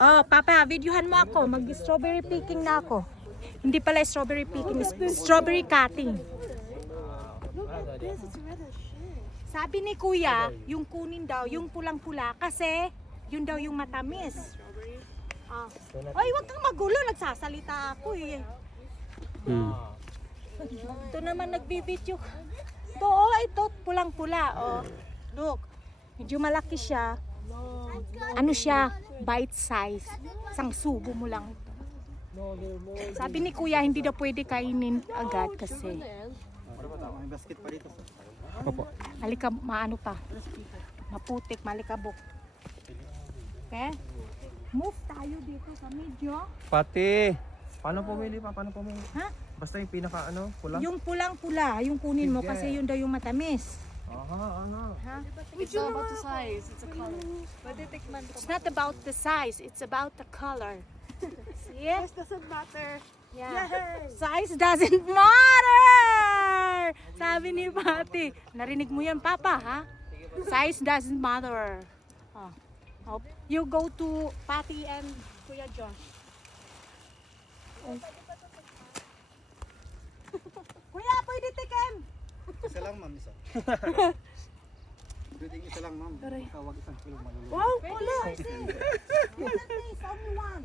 Oh, Papa, videohan mo ako. Mag-strawberry picking na ako. Hindi pala strawberry picking, strawberry cutting. Sabi ni Kuya, yung kunin daw, yung pulang-pula, kasi yun daw yung matamis. Ah. Ay, wag kang magulo, nagsasalita ako eh. Ito naman nagbibidyo. Ito, oh, ito, pulang-pula. Oh, look, medyo malaki siya. Ano siya? Bite size. Isang subo mo lang ito. Sabi ni Kuya, hindi daw pwede kainin agad kasi. May basket pa dito. Opo. Halika, maano pa. Maputik, malikabok. Okay? Move tayo dito sa medyo. Pati. Paano pumili pa? Paano pumili? Ha? Basta yung pinaka pula? Yung pulang-pula, yung kunin mo kasi yun daw yung matamis. Aha. Ha? It's not about the size, it's a color. Pwede tikman ko. It's not about the size, it's about the color. See? Size doesn't matter. Yeah. Size doesn't matter! Sabi ni Pati. Narinig mo yan, Papa, ha? Size doesn't matter. Oh. You go to Pati and Kuya Josh. Kuya, pwede tikim! Isa lang, ma'am, isa. Pwede isa lang, ma'am. Tawag isang kilo malulog. Wow, Pwede, pula! please, only one.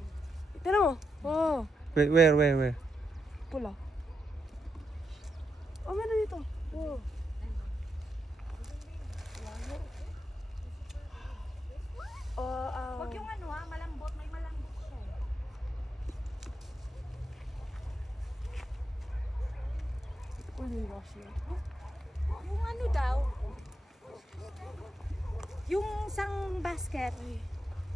Tignan mo. Oh, Where? pula. Oh, meron dito. Oh. Huwag yung ano ha, malambot, may malambot siya. Yung ano daw, yung isang basket,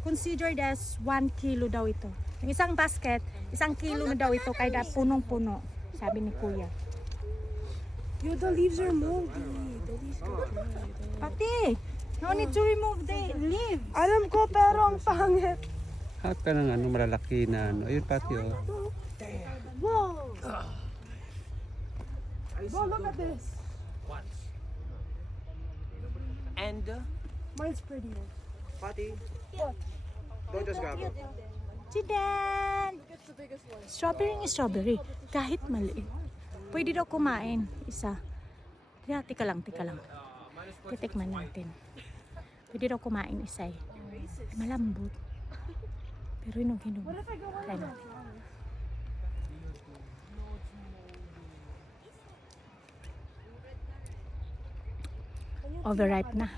considered as 1 kilo daw ito. Yung isang basket, 1 kilo na daw ito kaya punong-puno, sabi ni Kuya. Yo, the leaves are moldy. The leaves are dry. Pati, no need to remove the leaf. Alam ko, pero ang pangit. Hap ka ng ano, malalaki na ano. Ayun, Pati, oh. Whoa! Bro, look at this. And, Mine's prettier. Pati, don't just grab it. Chidan! It's the biggest one. Strawberry is strawberry. Kahit maliit. Pwede daw kumain. Isa. Tika lang. Titikman natin. Pwede daw kumain isa eh. Malambot. Pero hinog-hinog. Try natin. Overripe na.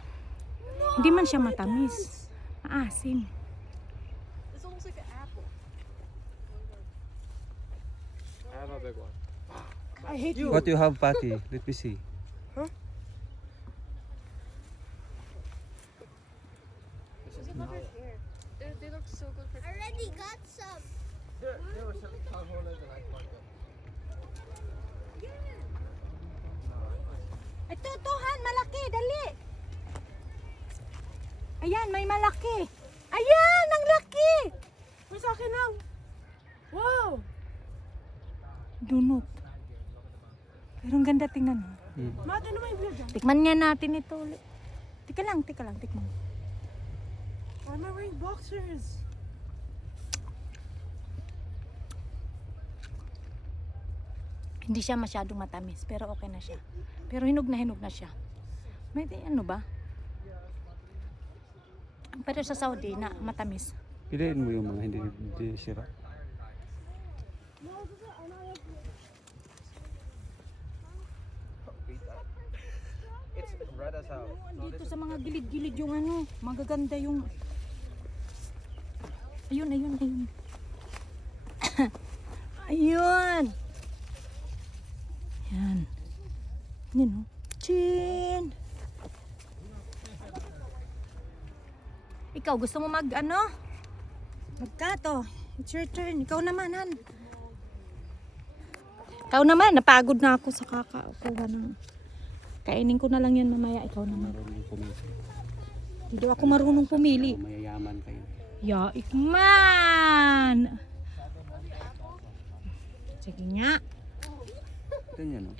Hindi man siya matamis. Maasim. It's almost like an apple. I have a big one. I hate you. What you have, Pati? Let me see. They look so good for Already got some. There was some cardboard that I found. Ito, tuhan, malaki, dali. Ayan, may malaki. Ayan, ang laki. May sa akin lang. Wow! Dunot. Pero ang ganda tingnan. Mate, ano may blue dyan? Tikman nga natin ito ulit. Tika lang, tikman. Why am I wearing boxers? Hindi siya masyadong matamis, pero okay na siya. Pero hinog na siya. May ano ba? Pero sa Saudi na matamis. Piliin mo yung mga hindi sira. It's red as hell. Dito sa mga gilid-gilid yung ano, magaganda yung... Ayun. Ayun! Yan. Yan o. Chin! Ikaw, gusto mo magkato? It's your turn. Ikaw naman, Han. Ikaw naman, napagod na ako sa kakakuha ng... Kainin ko na lang yan mamaya. Ikaw naman. Marunong pumili. Hindi ako marunong pumili. Mayayaman kayo. Yaik man! Sige nga. Ganyan, oh.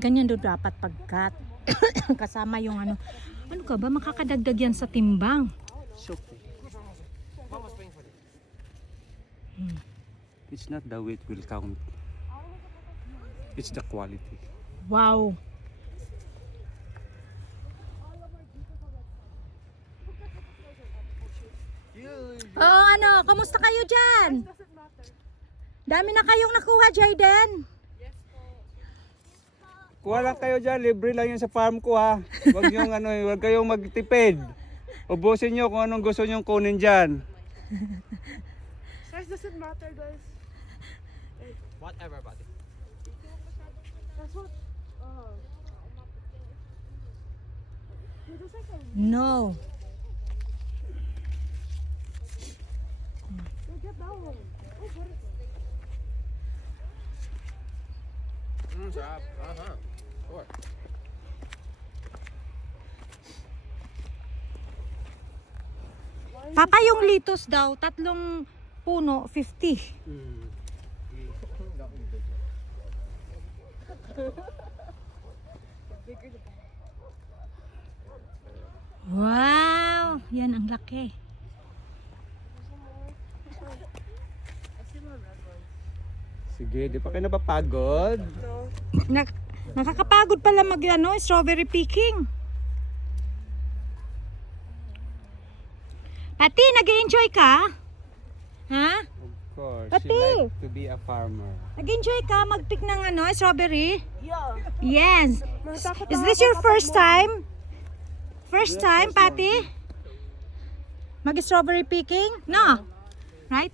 Ganyan doon dapat pagkat. Kasama yung ano. Ano ka ba? Makakadagdag yan sa timbang. Soup. It's not the weight will count. It's the quality. Wow. Oh, ano, kamusta kayo dyan? Dami na kayong nakuha, Jayden. Kuha lang kayo dyan, libre lang yun sa farm ko ha. Huwag yung huwag kayong magtipid. Ubusin nyo kung anong gusto nyong kunin dyan. Size doesn't matter, guys. Whatever, buddy. That's what. No. Get that one. Sarap. Sure. Papa, yung litos daw, 3 puno, 50. Wow, yan ang laki. Sige, di pa kayo napapagod? Nakakapagod pala mag strawberry picking. Pati, nag-enjoy ka? Ha? Of course, Pati. she likes to be a farmer. Nag-enjoy ka mag-pick ng strawberry? Yeah. Yes. Is this your first time? First time, Pati? Mag-strawberry picking? No. Right?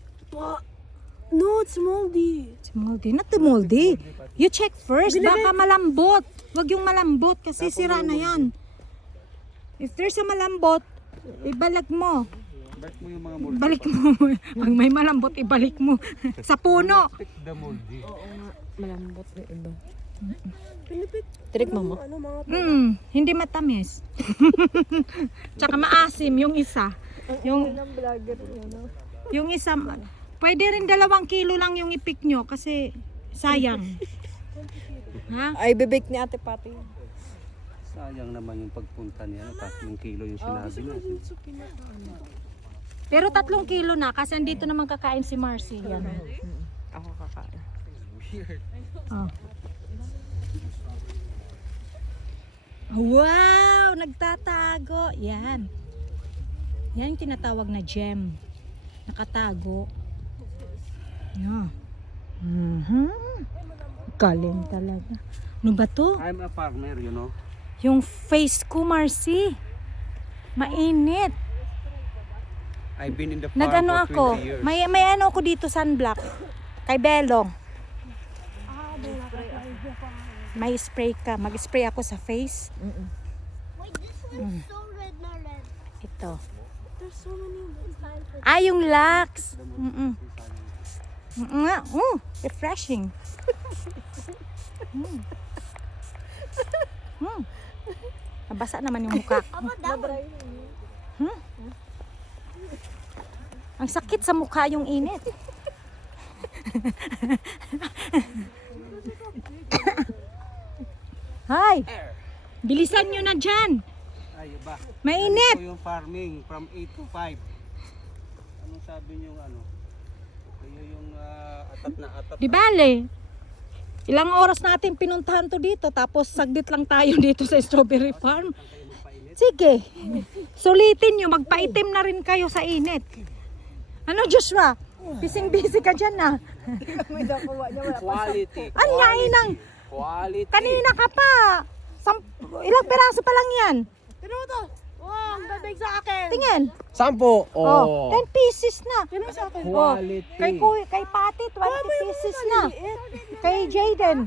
No, it's moldy. It's moldy. Not the moldy. You check first. Baka malambot. Huwag yung malambot kasi sira na yan. If there's a malambot, ibalag mo. Balik mo yung mga moldy. Balik mo. Pag may malambot, ibalik mo. Sa puno. Pick the moldy. Malambot na iba. Tirik mo mo. Ano mga Hindi matamis. Tsaka maasim yung isa. Yung vlogger ano? Yung isa, pwede rin 2 kilo lang yung ipik nyo kasi sayang. Ha? Ay, bibig ni Ate Pati. Sayang naman yung pagpunta niya. 3 kilo yung sinabi natin. Pero 3 kilo na kasi andito naman kakain si Marcy. Yan. Ako kakain. Oh. Wow! Nagtatago. Yan. Yan yung tinatawag na gem. Nakatago. Yan. Galing talaga. Ano ba to? I'm a farmer, you know. Yung face ko, Marcy. Mainit. I've been in the farm Nagano for 20 ako. years. May ano ako dito, sunblock. Kay Belong. May spray ka. Mag-spray ako sa face. Wait, this one's so red, not red. Ito. There's so many. Yung lax. Nga. Refreshing. Nabasa naman yung mukha ko. Ang sakit sa mukha yung init. Hay! Bilisan nyo na dyan. Ay, ba? Mainit. Ito yung farming from 8 to 5. Anong sabi niyo kayo yung atat na atat. Di bale, ilang oras natin pinuntahan to dito tapos saglit lang tayo dito sa strawberry farm. Sige, sulitin nyo, magpaitim na rin kayo sa init. Ano Joshua? Bising-busy ka dyan na. Quality. Anya inang, Quality. kanina ka pa. Ilang peraso pa lang yan. Pero ito. Wow, ang babig sa akin. Tingin. 10. Oh, 10 pieces na. Pero sa akin. Quality. Kay Pati, 20 pieces na. Kay Jayden.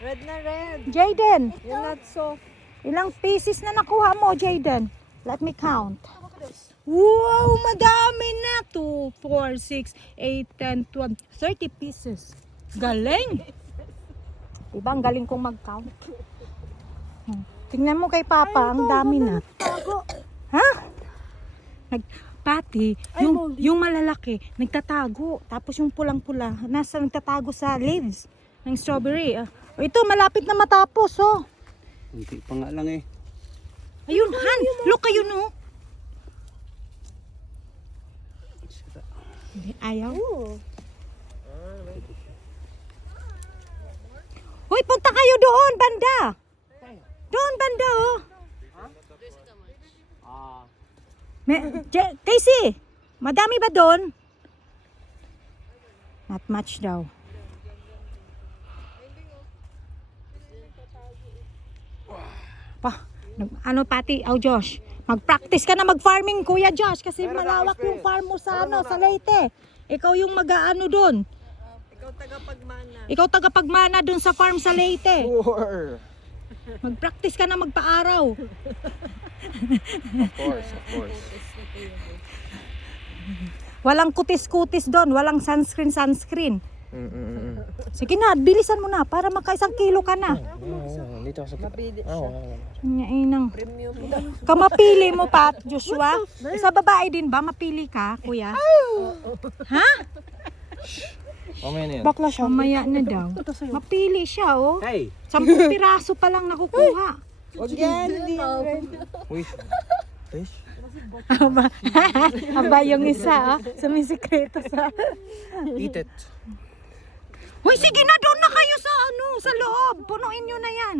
Red na red. Jayden, You're not soft. ilang pieces na nakuha mo, Jayden? Let me count. Wow, madami na. 2, 4, 6, 8, 10, 12, 30 pieces. Galing. Diba, ang galing kong mag-count. Tingnan mo kay Papa, ang dami na. Ha? Pati, yung malalaki, nagtatago. Tapos yung pulang-pula, nagtatago sa leaves ng strawberry. Ito, malapit na matapos, oh. Hindi pa nga lang eh. Ayun, Han, look, ayun, oh. Hindi, ayaw. Ooh. Hoy, punta kayo doon, banda. Doon, banda, oh. Casey, madami ba doon? Not much daw. Ano pati, Josh, mag-practice ka na mag-farming, Kuya Josh, kasi malawak yung farm mo sa sa Leyte. Ikaw yung mag-aano doon. Ikaw tagapagmana doon sa farm sa Leyte. Sure. Mag-practice ka na magpa-araw. Of course, of course. Walang kutis-kutis doon, walang sunscreen. Sige na, bilisan mo na para maka-1 kilo ka na. Dito sa Mapili siya. Inang. Premium. Kamapili mo pa, Joshua. Sa babae din ba? Mapili ka, kuya? Ha? Mamaya na yan. Bakla siya. Mamaya na daw. Mapili siya, oh. Hey! 10 piraso pa lang nakukuha. Huwag yan, hindi yan. Uy. Fish? Aba yung isa, oh. Sumisikreto sa... Eat it. Hoy, sige na, doon na kayo sa sa loob. Punuin nyo na yan.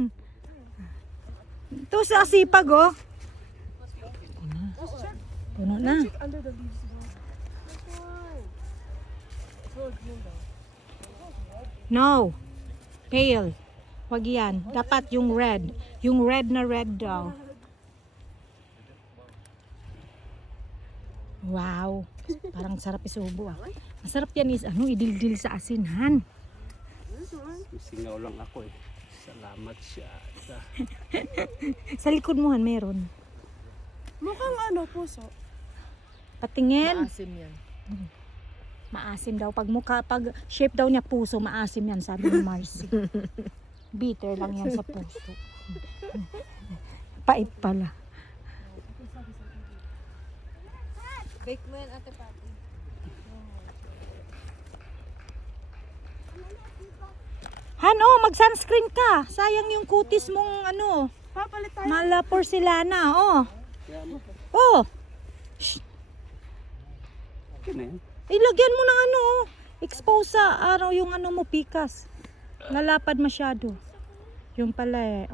Ito sa sipag, oh. Puno na. Under the leaves. No. Pale. Wag yan. Dapat yung red. Yung red na red daw. Wow. Parang sarap isubo, ah. Masarap yan idildil sa asinhan. Singaw lang ako eh. Salamat siya. Sa likod mo, Han, meron. Mukhang puso. Patingin. Maasim yan. Maasim daw. Pag shape daw niya puso, maasim yan, sabi ni Marcy. Bitter lang yan sa puso. Pait pala. Bake mo yan, Ate Pati. Han, mag-sunscreen ka. Sayang yung kutis mong Papalit tayo. mala porcelana, Oh. Okay na yan. Ilagyan mo ng expose sa yung mo, pikas. Lalapad masyado. Yung pala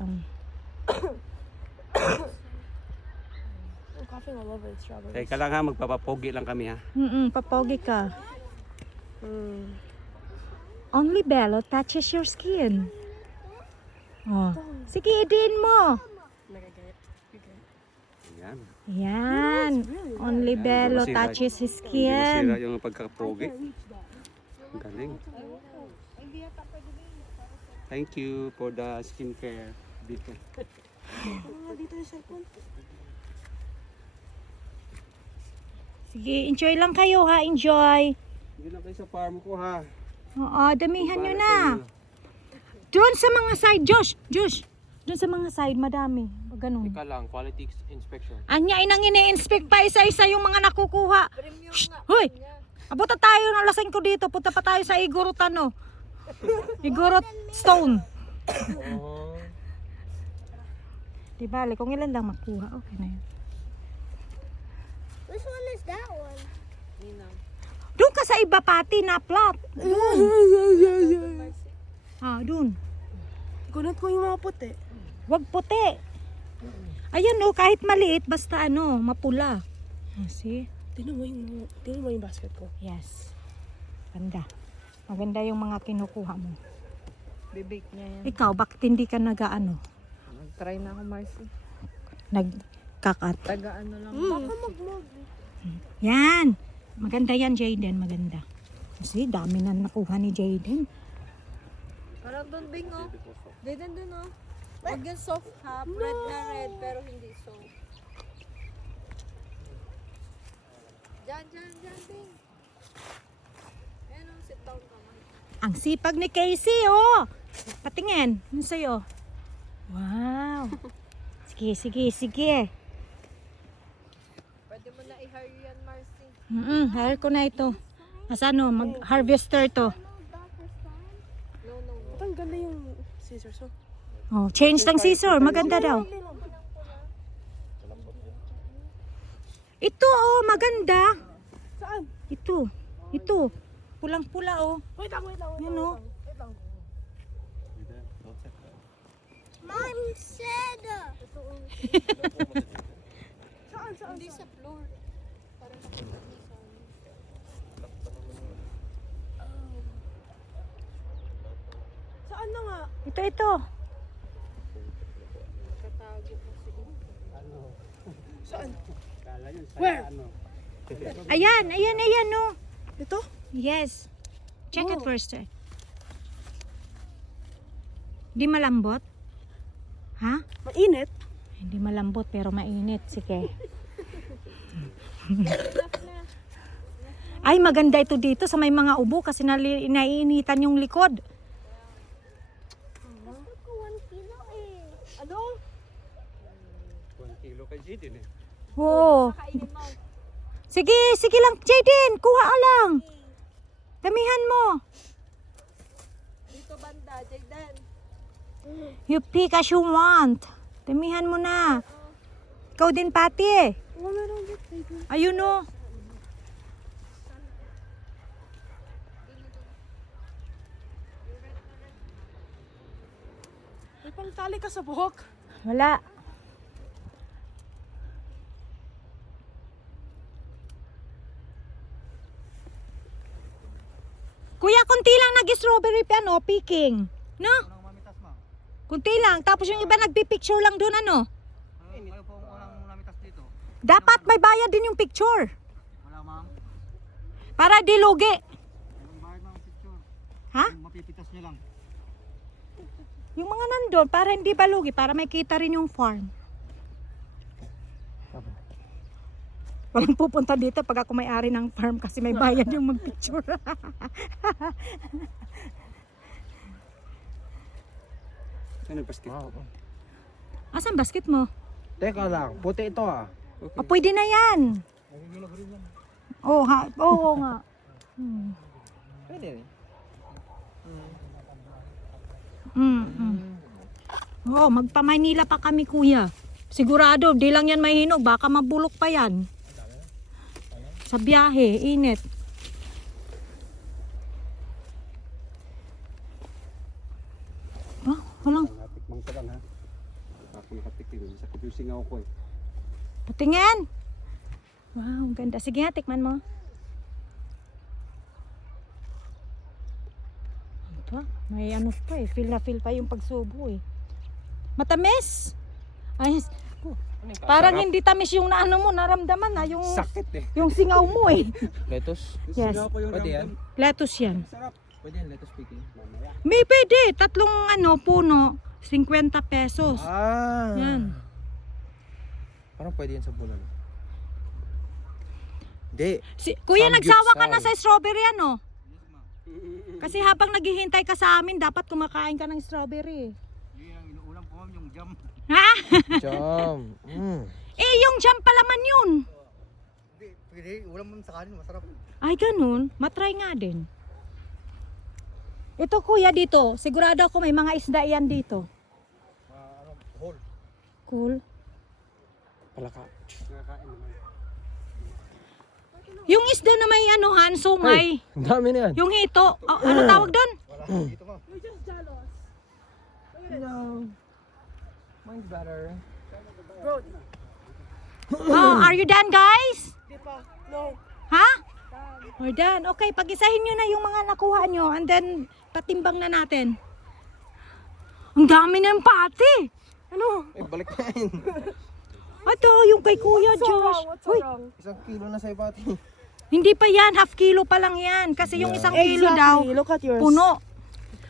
Coughing all over the strawberry. Teka lang ha, magpapapogi lang kami ha. Papogi ka. Only Bello touches your skin. Oh. Sige, idiin mo. Ayan. Yan. Only Bello masira- touches his Hindi masira skin. yung pagkapogi. Ang galing. Thank you for the skincare. Dito. Dito yung cellphone. Sige, enjoy lang kayo ha. Enjoy. Hindi lang kayo sa farm ko ha. Oo, damihan nyo Para na. sa inyo. Doon sa mga side, Josh. Doon sa mga side, madami. Ganun. Teka lang, quality inspection. Anya, inang ini-inspect pa isa-isa yung mga nakukuha. Premium Shh, nga. hoy! Abuta tayo ng lasing ko dito. Punta pa tayo sa Igorot Igorot Stone. Di bale, kung ilan lang makuha, okay na yun. Which one is that one? Doon ka sa iba pati na plot. Doon. Kunat ko yung mga puti. Wag puti. Ayan kahit maliit, basta mapula. See? Tingnan mo yung basket ko. Yes. Ganda. Maganda yung mga kinukuha mo. Bibake niya yan. Ikaw, bakit hindi ka Try na ako, Marcy. nagkakat? Taga-ano lang. Baka mag-vlog. Yan. Maganda yan, Jaden. Maganda. Kasi dami na nakuha ni Jaden. Parang doon, Bing, oh. Jaden doon, oh. Huwag yan soft half. Red na red, pero hindi soft. Diyan, Bing. Ayan, oh. Sit down ka, man. Ang sipag ni Casey, oh. Patingin. Ano sa'yo? Wow. Sige. Pwede mo na i-hire yan, Marcy. Hire ko na ito. As mag-harvester to. No. Ba't ang ganda yung scissors, oh? Oh, change ng scissor. Maganda daw. Ito, maganda. Saan? Ito. Ito, pulang-pula oh. Wait lang, wait lang, wait Yan lang. oh. Wait lang. Mom said. Saan, saan? Hindi sa floor. Saan na nga? Ito. Saan? Where? Ayan oh. Ito? Yes. Check it Oh. first. Di malambot? Ha? Mainit? Hindi malambot pero mainit. Sige. Ay, maganda ito dito sa may mga ubo kasi naiinitan yung likod. Ko 1 kilo eh. Ano? 1 kilo kay Jidin eh. Oo. Sige lang, Jaden. Kuha ka lang. Damihan mo. Dito banda, Jayden. You pick as you want. Damihan mo na. Ikaw din, Pati. Oh, meron dito. Ayun o. May pangtali ka sa buhok. Wala. Kuya, kunti lang nag-strawberry piano, picking. No? Kunti lang. Tapos yung iba nagpipicture lang doon, ano? Ayaw po ang namitas dito. Dapat may bayad din yung picture. Wala ma'am. Para di lugi. Ang bayad ng picture. Ha? Mapipitas niyo lang. Yung mga nandun, para hindi ba lugi, para may kita rin yung farm. Walang pupunta dito pag ako may-ari ng farm kasi may bayad yung mag-picture. Saan ang basket? Asan basket mo? Teka lang, puti ito ah. O, pwede na yan. Oo nga. Pwede rin. Oo, magpa-Maynila pa kami, kuya. Sigurado, di lang yan mahinog, baka mabulok pa yan. Sa biyahe, init. Walang Natikmang ko lang ha. Ako nakatikim. Sakit yung singaw ko eh. patingin. Wow, ganda. Sige nga, tikman mo. Ito, may ano pa eh. Feel na feel pa yung pagsubo eh. Matamis. Ay, parang hindi tamis yung naano mo, naramdaman na yung Sakit eh. yung singaw mo eh. Lettuce? Yes. Singaw ko yung Pwede yan? ramdam. Lettuce yan. Sarap. Pwede yan, lettuce picking. Mamaya. May pwede. Tatlong puno, 50 pesos. Ah! Yan. Parang pwede yan sa bulan. Hindi. Kuya, nagsawa ka Samgyupsal. na sa strawberry ano? Kasi habang naghihintay ka sa amin, dapat kumakain ka ng strawberry. Yun ang inuulam ko ma'am, yung jam. Ha? Jam. Eh, yung jam palaman yun. Pwede, ulam mo sa kanin, masarap. Ay, ganun. Matry nga din. Ito kuya dito, sigurado ako may mga isda yan dito. Whole. Cool. Palaka. Nakakain naman. Yung isda na may anuhan, sumay. Ang dami na yan. Yung hito, ano tawag doon? Wala, dito ma'am. You're just jealous. No. Mine's better. Oh, are you done guys? Di pa. No. Ha? We're done. Okay, pag-isahin nyo na yung mga nakuha nyo and then patimbang na natin. Ang dami ng pati. Ano? Eh, balik na yan. Ito, yung kay Kuya What's so Josh. wrong? What's so Uy, wrong? 1 kilo na sa pati. hindi pa yan. Half kilo pa lang yan. Kasi yung Yeah. 1 kilo daw, Look at yours. puno.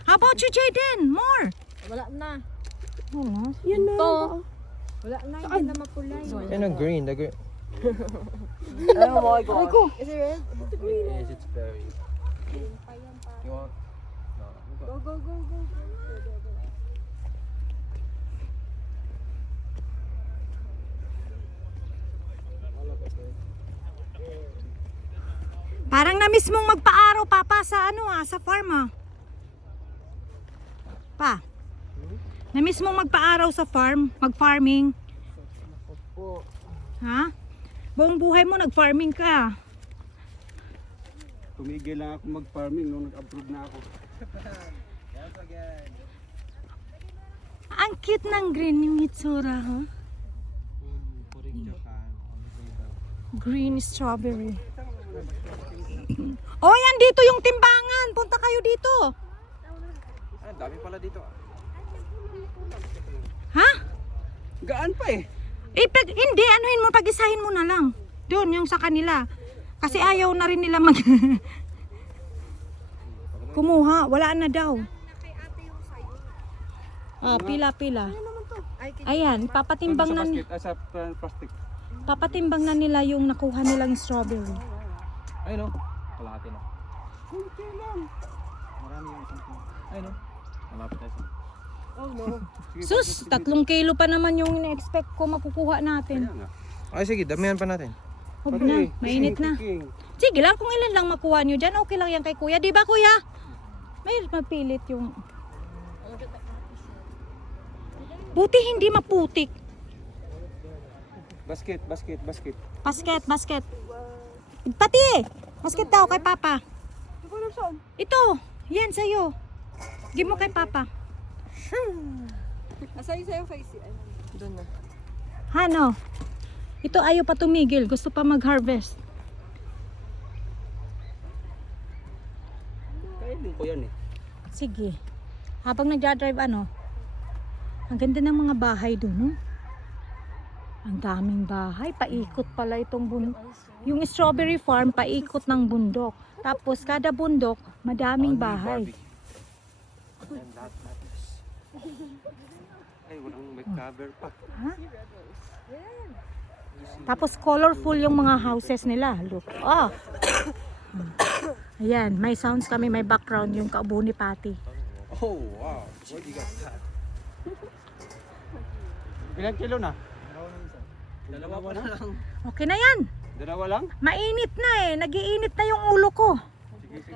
How about you, Jaden? More. Wala na. Wala. Yan na. Ito. Wala na, hindi na mapulay. Yan ang green. The green. Oh my God. Is it red? Yes, it's very. You want? No. Go, go, go, go. Parang na-miss mong magpa-araw, Papa, sa sa farm, Pa, na-miss mong magpa-araw sa farm, mag-farming? Ha? Buong buhay mo, nag-farming ka. Tumigil lang ako mag-farming nung nag-abroad na ako. Ang cute ng green yung itsura, ha? Green strawberry. Oh, yan dito yung timbangan. Punta kayo dito. Ah, dami pala dito. Ha? Gaan pa eh. Hindi, anuhin mo, pag-isahin mo na lang. Doon, yung sa kanila. Kasi ayaw na rin nila mag... Kumuha, wala na daw. Ah, pila-pila. Ayan, papatimbang na, Basket, sa plastic. papatimbang na nila yung nakuha nilang strawberry. Ay no. Kalahati na. Kunti lang. Ay no. Malapit na siya. Sus, 3 kilo pa naman yung ina-expect ko makukuha natin. Kaya nga. Ay sige, damihan pa natin. Huwag na, mainit na. Sige lang, kung ilan lang makuha nyo dyan, okay lang yan kay kuya. Di ba kuya? May mapilit yung... Buti hindi maputik. Basket. Basket. Pati basket daw kay papa. Ito, yan sa'yo. Give mo kay papa. Sa'yo face. Doon na. Hano? Ito ayaw pa tumigil. Gusto pa mag-harvest. Kainin ko yan eh. Sige. Habang nagdadrive ano, ang ganda ng mga bahay doon, no? Ang daming bahay. Paikot pala itong bundok. Yung strawberry farm, paikot ng bundok. Tapos kada bundok, madaming bahay. Ay, walang may cover pa. Tapos colorful yung mga houses nila. Look. Oh. Ayan, may sounds kami, may background yung kaubo ni Patty. Oh wow. What you got that? Ilang kilo na? Dalawa pa na lang. Okay na yan. Dalawa lang? Mainit na eh. Nagiinit na yung ulo ko. Sige.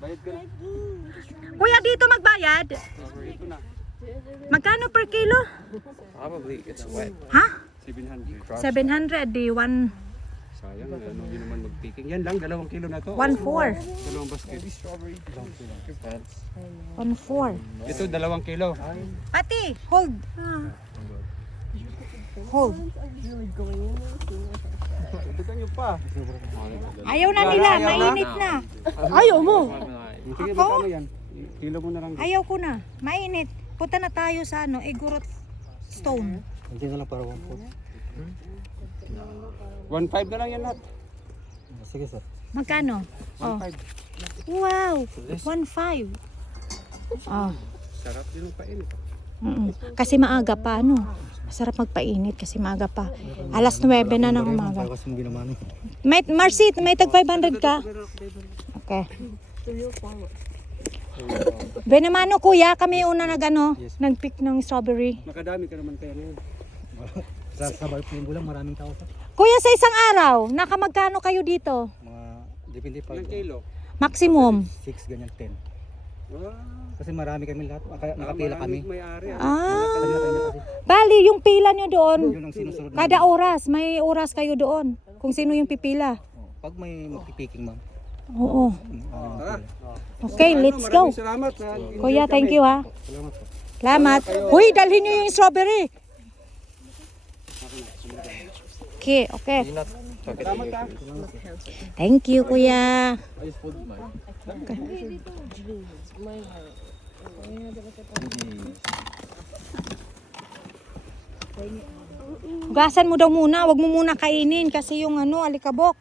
Bayad ka na. Kuya, dito magbayad. Ito na. Magkano per kilo? Probably it's wet. Ha? 700. 700 di 1 Sayang, ano yun naman mag-picking. Yan lang, 2 kilo na to. 1.4. Dalawang basket. 1.4. Ito, 2 kilo. Pati, hold. Hold. Tignan nyo pa. Ayaw na nila, mainit na. Ayaw mo. Sige, magkano yan? Kilo mo na lang. Ayaw ko na. Mainit. Punta na tayo sa ano, Igorot Stone. 1.5 na lang yan lahat. Magkano? Oh. 1.5. Wow, 1.5. Oh. Sarap din ang painit. Kasi maaga pa, ano? Masarap magpainit kasi maaga pa. Alas 9 na ng umaga. Marcy, may tag 500 ka? Okay. Benamano kuya, kami una nag-pick ng strawberry. Makadami ka naman kaya ngayon. Sa Barpingo lang, maraming tao sa Kuya, sa isang araw, nakamagkano kayo dito? mga depende pa. Ilang kilo? Maximum. 6 ganyan 10. Ah, Kasi marami kami lahat, nakapila kami. May ari. Ah, bali, yung pila nyo doon, Yun ang sinusunod namin. kada oras, may oras kayo doon. Kung sino yung pipila. Pag may magpipiking ma'am. Oo. Tara. Okay, let's go. Maraming salamat. Kuya, thank you ha. Salamat po. Salamat. Huy, dalhin nyo yung strawberry. Okay, okay. Salamat ha. Thank you, kuya. I just fold mine. Hugasan mo daw muna, wag mo muna kainin kasi yung ano, alikabok.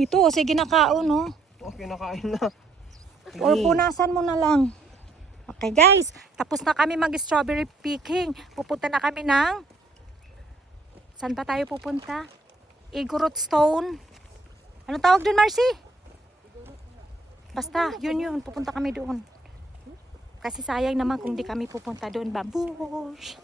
Ito, sige nakaon, no? Okay, nakain na. Or punasan mo na lang. Okay guys, tapos na kami mag-strawberry picking. Pupunta na kami ng... Saan pa tayo pupunta? Igorot Stone. Anong tawag dun, Marcy? Basta, yun. Pupunta kami doon. Kasi sayang naman kung di kami pupunta doon. Babush!